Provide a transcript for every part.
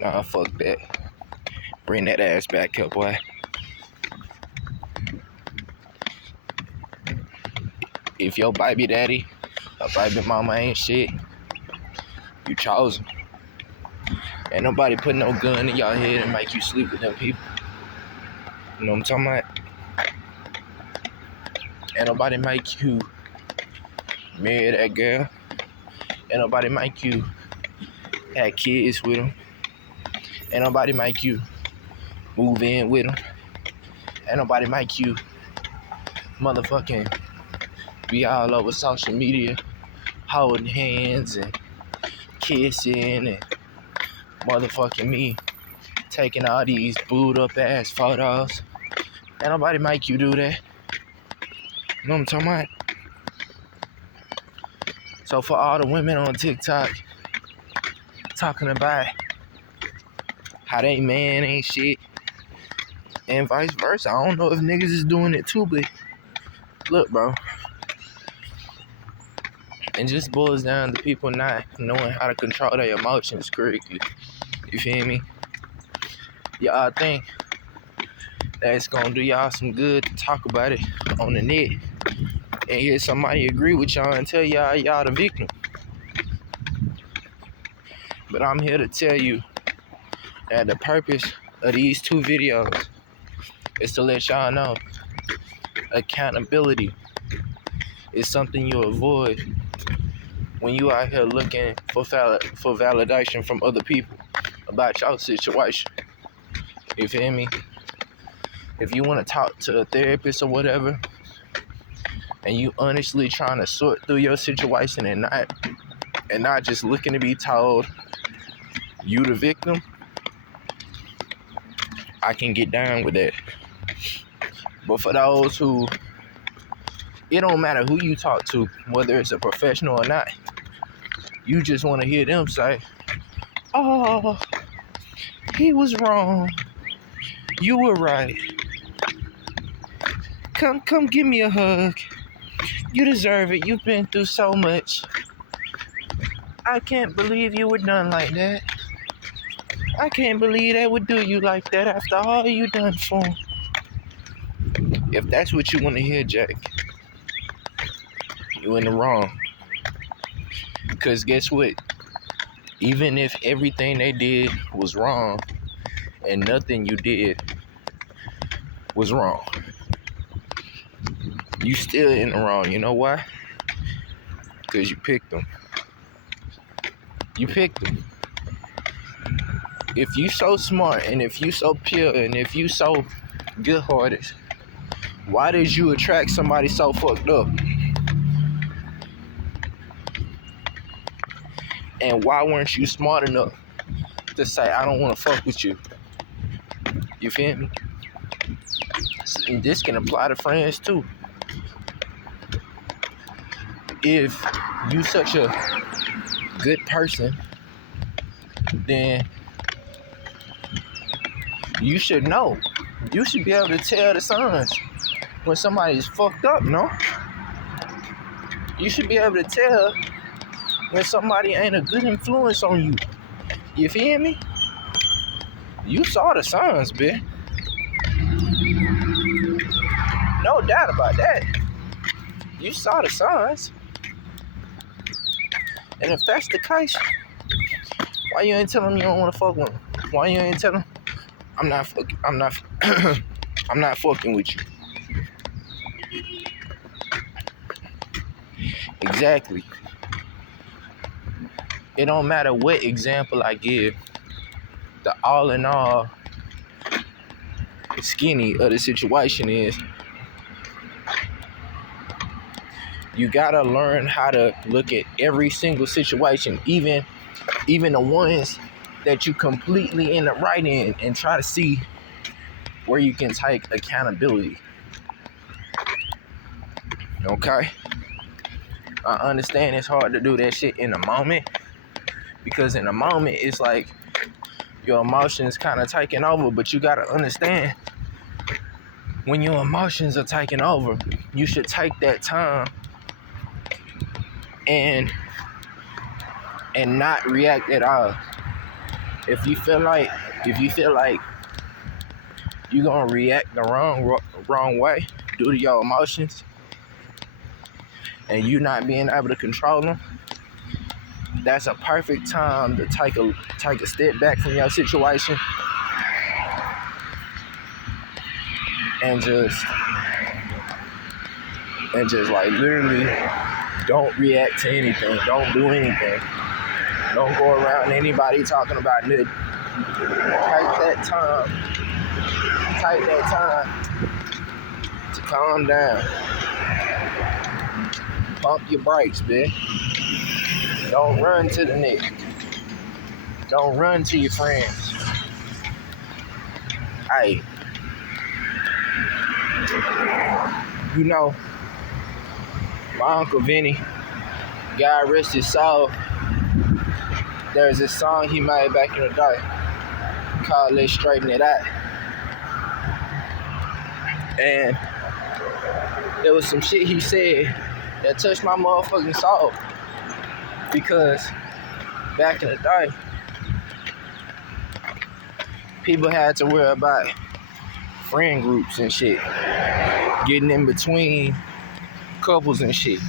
Nah, fuck that. Bring that ass back here, boy. If your baby daddy or baby mama ain't shit, you chosen. Ain't nobody put no gun in your head and make you sleep with them people. You know what I'm talking about? Ain't nobody make you marry that girl. Ain't nobody make you have kids with them. Ain't nobody make you move in with them. Ain't nobody make you motherfucking be all over social media holding hands and kissing and motherfucking me taking all these booed up ass photos. Ain't nobody make you do that. You know what I'm talking about? So for all the women on TikTok talking about how they man ain't shit and vice versa, I don't know if niggas is doing it too, but look, bro, it just boils down to people not knowing how to control their emotions correctly. You feel me? Y'all think that's gonna do y'all some good to talk about it on the net and hear somebody agree with y'all and tell y'all the victim. But I'm here to tell you that the purpose of these two videos is to let y'all know accountability is something you avoid when you out here looking for validation from other people about your situation. You feel me? If you want to talk to a therapist or whatever, and you honestly trying to sort through your situation and not just looking to be told you the victim, I can get down with that. But for those who, it don't matter who you talk to, whether it's a professional or not, you just want to hear them say, oh, he was wrong. You were right. Come give me a hug. You deserve it. You've been through so much. I can't believe you were done like that. I can't believe they would do you like that after all you done for them. If that's what you want to hear, Jack, you in the wrong. Because guess what? Even if everything they did was wrong and nothing you did was wrong, you still in the wrong. You know why? Because you picked them. You picked them. If you so smart and if you so pure and if you so good-hearted, why did you attract somebody so fucked up? And why weren't you smart enough to say, I don't want to fuck with you? You feel me? And this can apply to friends too. If you such a good person, then you should know. You should be able to tell the signs when somebody's fucked up, no? You should be able to tell when somebody ain't a good influence on you. You feel me? You saw the signs, bitch. No doubt about that. You saw the signs. And if that's the case, why you ain't telling me you don't want to fuck with him? Why you ain't telling I'm not fucking with you. Exactly. It don't matter what example I give. The all in all skinny of the situation is you gotta learn how to look at every single situation, even the ones that you completely in the right in, and try to see where you can take accountability. Okay? I understand it's hard to do that shit in the moment, because in the moment it's like your emotions kind of taking over, but you gotta understand when your emotions are taking over, you should take that time and not react at all. If you feel like you're gonna react the wrong way due to your emotions and you not being able to control them, that's a perfect time to take a step back from your situation and just like literally don't react to anything. Don't do anything. Don't go around anybody talking about nothing. Take that time to calm down. Pump your brakes, man. Don't run to the neck. Don't run to your friends. Hey, you know, my Uncle Vinny, God rest his soul, there's this song he made back in the day called Let's Straighten It Out. And there was some shit he said that touched my motherfucking soul. Because back in the day, people had to worry about friend groups and shit, getting in between couples and shit.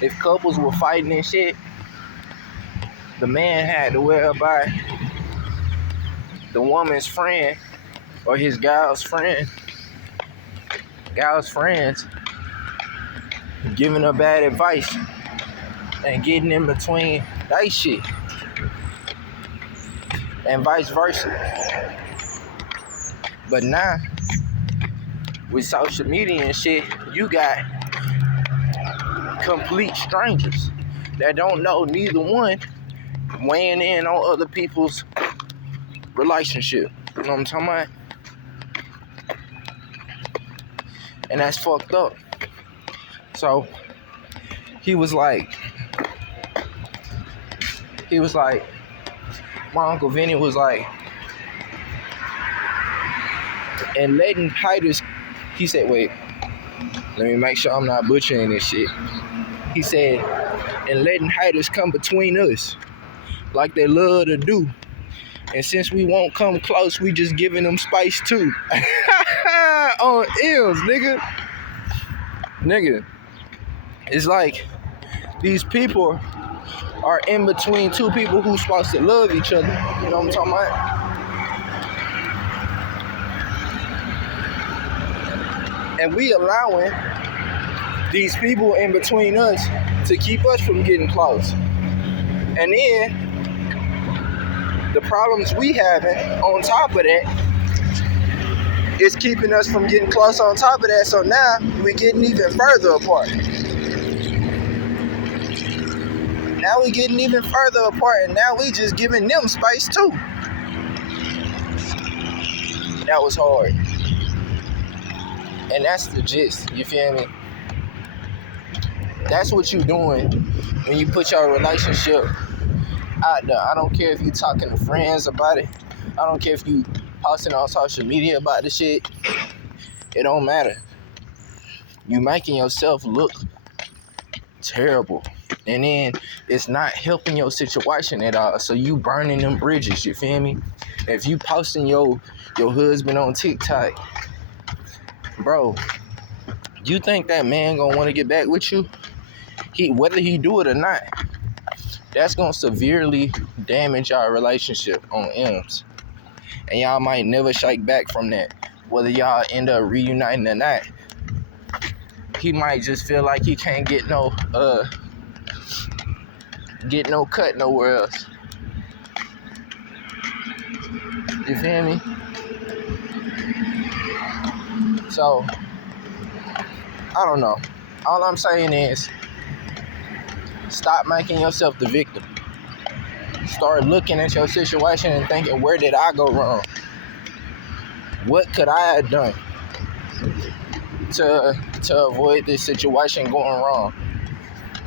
If couples were fighting and shit, the man had to worry about the woman's friend or his gal's friends giving her bad advice and getting in between that shit, and vice versa. But now, with social media and shit, you got complete strangers that don't know neither one weighing in on other people's relationship. You know what I'm talking about? And that's fucked up. So, he was like, my Uncle Vinny was like, and letting haters, he said, wait, let me make sure I'm not butchering this shit. He said, and letting haters come between us like they love to do. And since we won't come close, we just giving them space too. On ills, nigga. Nigga, it's like these people are in between two people who's supposed to love each other. You know what I'm talking about? And we allowing these people in between us to keep us from getting close. And then the problems we having on top of that is keeping us from getting close on top of that. So now we're getting even further apart. Now we getting even further apart, and now we just giving them space too. That was hard. And that's the gist, you feel me? That's what you doing when you put your relationship out there. I don't care if you talking to friends about it. I don't care if you posting on social media about the shit. It don't matter. You making yourself look terrible. And then it's not helping your situation at all. So you burning them bridges, you feel me? If you posting your husband on TikTok, bro, you think that man gonna want to get back with you? Whether he do it or not, that's gonna severely damage our relationship on M's. And y'all might never shake back from that. Whether y'all end up reuniting or not, he might just feel like he can't get no cut nowhere else. You feel me? So, I don't know. All I'm saying is, stop making yourself the victim. Start looking at your situation and thinking, where did I go wrong? What could I have done to avoid this situation going wrong?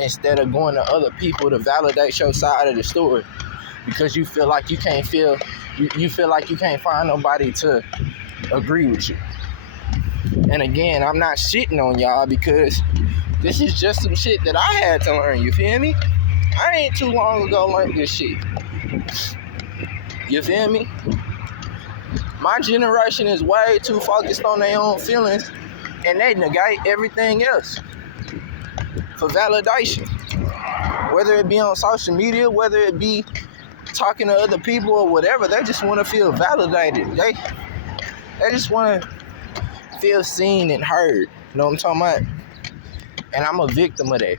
Instead of going to other people to validate your side of the story, because you feel like you can't find nobody to agree with you. And again, I'm not shitting on y'all, because this is just some shit that I had to learn, you feel me? I ain't too long ago learned this shit. You feel me? My generation is way too focused on their own feelings, and they negate everything else for validation. Whether it be on social media, whether it be talking to other people or whatever, they just want to feel validated. They just want to feel seen and heard. You know what I'm talking about? And I'm a victim of that.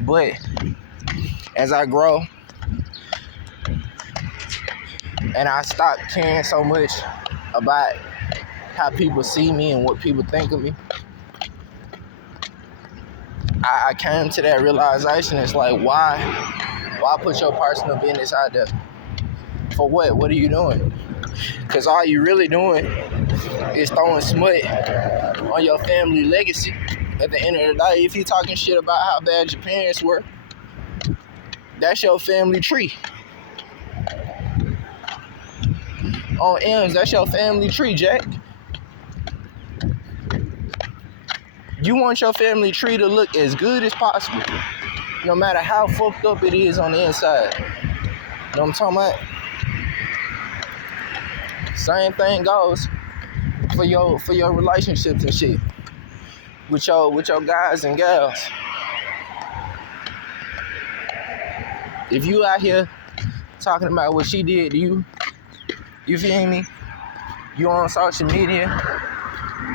But as I grow and I stop caring so much about how people see me and what people think of me, I came to that realization. It's like, why put your personal business out there? For what? What are you doing? Because all you really doing is throwing smut on your family legacy. At the end of the day, if you're talking shit about how bad your parents were, that's your family tree. On M's, that's your family tree, Jack. You want your family tree to look as good as possible, no matter how fucked up it is on the inside. You know what I'm talking about? Same thing goes for your relationships and shit with your guys and gals. If you out here talking about what she did to you, you feel me? You on social media,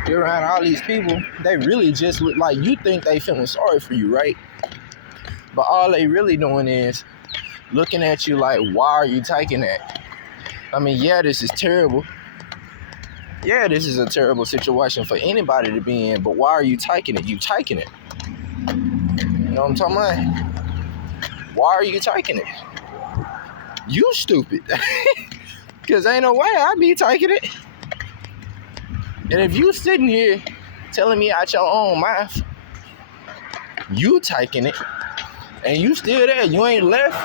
you're around all these people, they really just look like you think they feeling sorry for you, right? But all they really doing is looking at you like, why are you taking that? I mean, yeah, this is terrible. Yeah, this is a terrible situation for anybody to be in, but why are you taking it? You taking it. You know what I'm talking about? Why are you taking it? You stupid. Because ain't no way I'd be taking it. And if you sitting here telling me out your own mouth, you taking it, and you still there, you ain't left,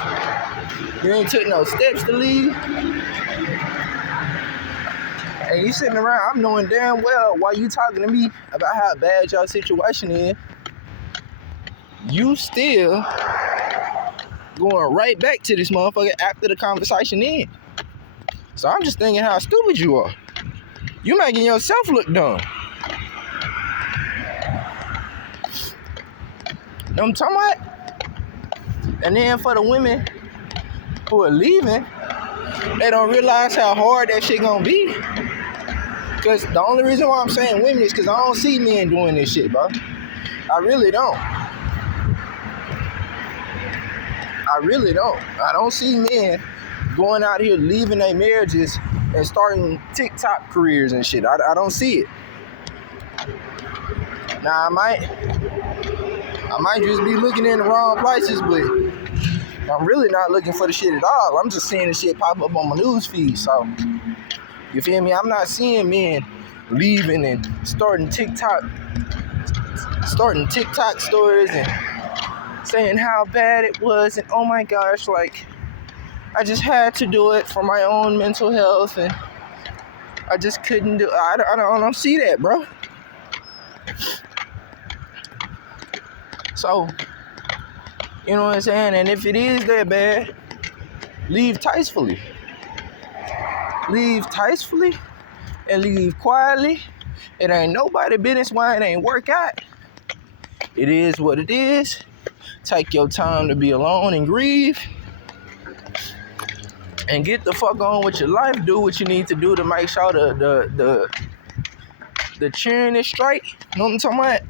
you ain't took no steps to leave, and you sitting around, I'm knowing damn well why you talking to me about how bad your situation is, you still going right back to this motherfucker after the conversation ends. So I'm just thinking how stupid you are. You making yourself look dumb. You know what I'm talking about? And then for the women who are leaving, they don't realize how hard that shit gonna be. Because the only reason why I'm saying women is because I don't see men doing this shit, bro. I really don't. I don't see men going out here leaving their marriages and starting TikTok careers and shit. I don't see it. Now I might just be looking in the wrong places, but I'm really not looking for the shit at all. I'm just seeing the shit pop up on my news feed. So you feel me? I'm not seeing men leaving and starting TikTok stories and saying how bad it was and oh my gosh, like I just had to do it for my own mental health and I just couldn't do it. I don't see that, bro. So, you know what I'm saying? And if it is that bad, leave tastefully. Leave tastefully and leave quietly. It ain't nobody business why it ain't work out. It is what it is. Take your time to be alone and grieve. And get the fuck on with your life. Do what you need to do to make sure the cheering is straight. You know what I'm talking about?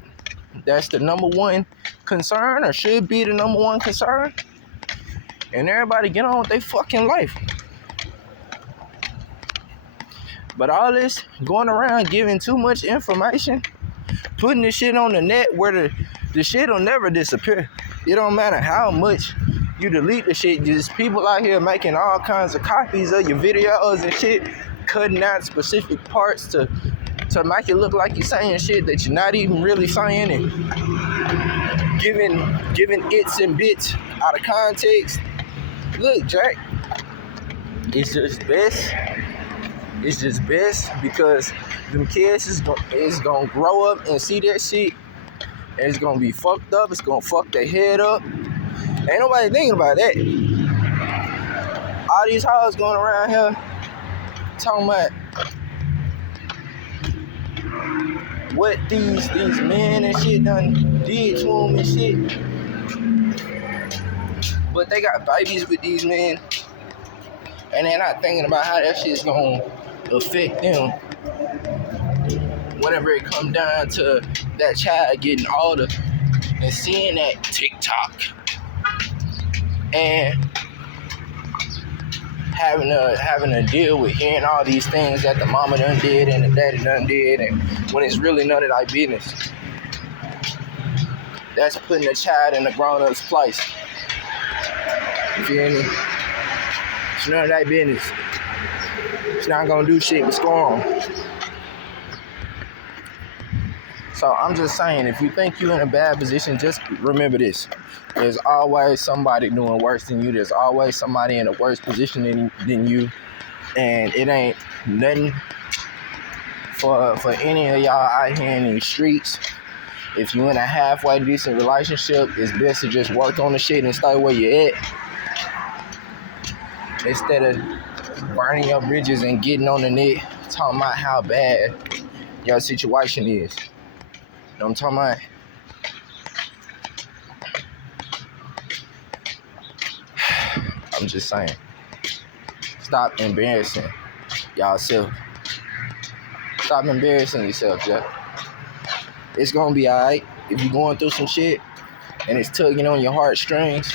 That's the number one concern, or should be the number one concern. And everybody get on with their fucking life. But all this going around giving too much information, putting this shit on the net where the shit will never disappear. It don't matter how much you delete the shit, just people out here making all kinds of copies of your videos and shit, cutting out specific parts to make it look like you're saying shit that you're not even really saying, and giving its and bits out of context. Look, Jack, it's just best because them kids is gonna grow up and see that shit, and it's gonna be fucked up. It's gonna fuck their head up. Ain't nobody thinking about that. All these hoes going around here talking about what these men and shit done did to them and shit. But they got babies with these men, and they're not thinking about how that shit's gonna affect them whenever it come down to that child getting older and seeing that TikTok and having to deal with hearing all these things that the mama done did and the daddy done did, and when it's really none of their business. That's putting the child in the grown-up's place. You feel me? It's none of their business. It's not gonna do shit but score them. So I'm just saying, if you think you're in a bad position, just remember this. There's always somebody doing worse than you. There's always somebody in a worse position than you. And it ain't nothing for any of y'all out here in these streets. If you're in a halfway decent relationship, it's best to just work on the shit and stay where you're at. Instead of burning your bridges and getting on the net talking about how bad your situation is. You know what I'm talking about? I'm just saying. Stop embarrassing yourself. Stop embarrassing yourself, Jeff. It's gonna be alright. If you're going through some shit and it's tugging on your heartstrings,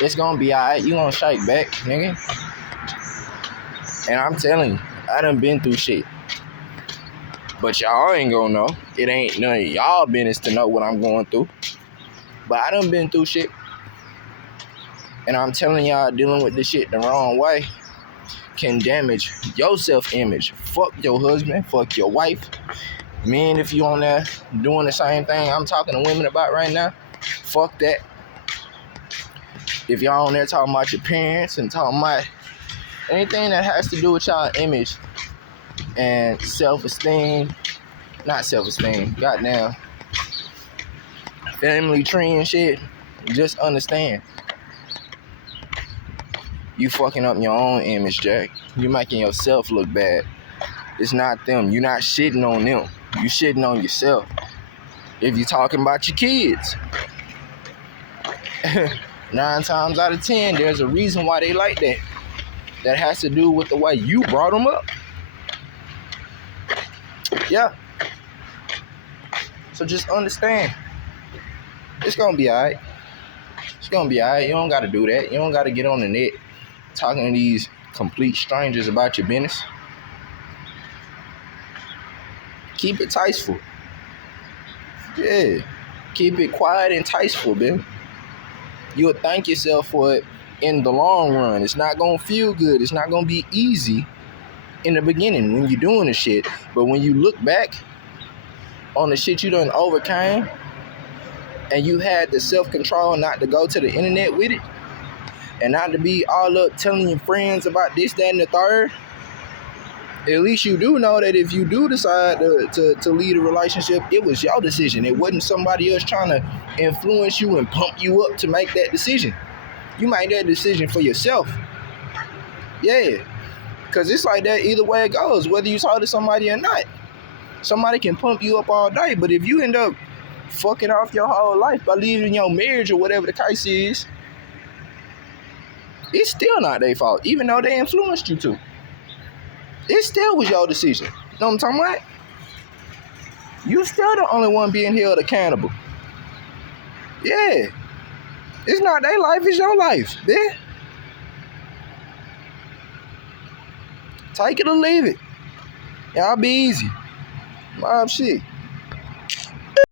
it's gonna be alright. You gonna shake back, nigga. And I'm telling you, I done been through shit. But y'all ain't gonna know. It ain't none of y'all business to know what I'm going through. But I done been through shit. And I'm telling y'all, dealing with this shit the wrong way can damage your self-image. Fuck your husband, fuck your wife. Men, if you on there doing the same thing I'm talking to women about right now, fuck that. If y'all on there talking about your parents and talking about anything that has to do with y'all image and self-esteem, not self-esteem, goddamn, family tree and shit, just understand. You fucking up your own image, Jack. You making yourself look bad. It's not them. You're not shitting on them. You shitting on yourself. If you're talking about your kids, 9 times out of 10, there's a reason why they like that. That has to do with the way you brought them up. Yeah. So just understand. It's gonna be alright. It's gonna be alright. You don't gotta do that. You don't gotta get on the net talking to these complete strangers about your business. Keep it tasteful. Yeah. Keep it quiet and tasteful, man. You'll thank yourself for it in the long run. It's not gonna feel good. It's not gonna be easy in the beginning when you're doing the shit. But when you look back on the shit you done overcame and you had the self-control not to go to the internet with it and not to be all up telling your friends about this, that, and the third, at least you do know that if you do decide to lead a relationship, it was your decision. It wasn't somebody else trying to influence you and pump you up to make that decision. You made that decision for yourself. Yeah. Because it's like that either way it goes, whether you talk to somebody or not. Somebody can pump you up all day, but if you end up fucking off your whole life by leaving your marriage or whatever the case is, it's still not their fault, even though they influenced you to. It still was your decision. You know what I'm talking about? You still the only one being held accountable. Yeah. It's not their life, it's your life, man. Take it or leave it. Y'all be easy. Mom, shit.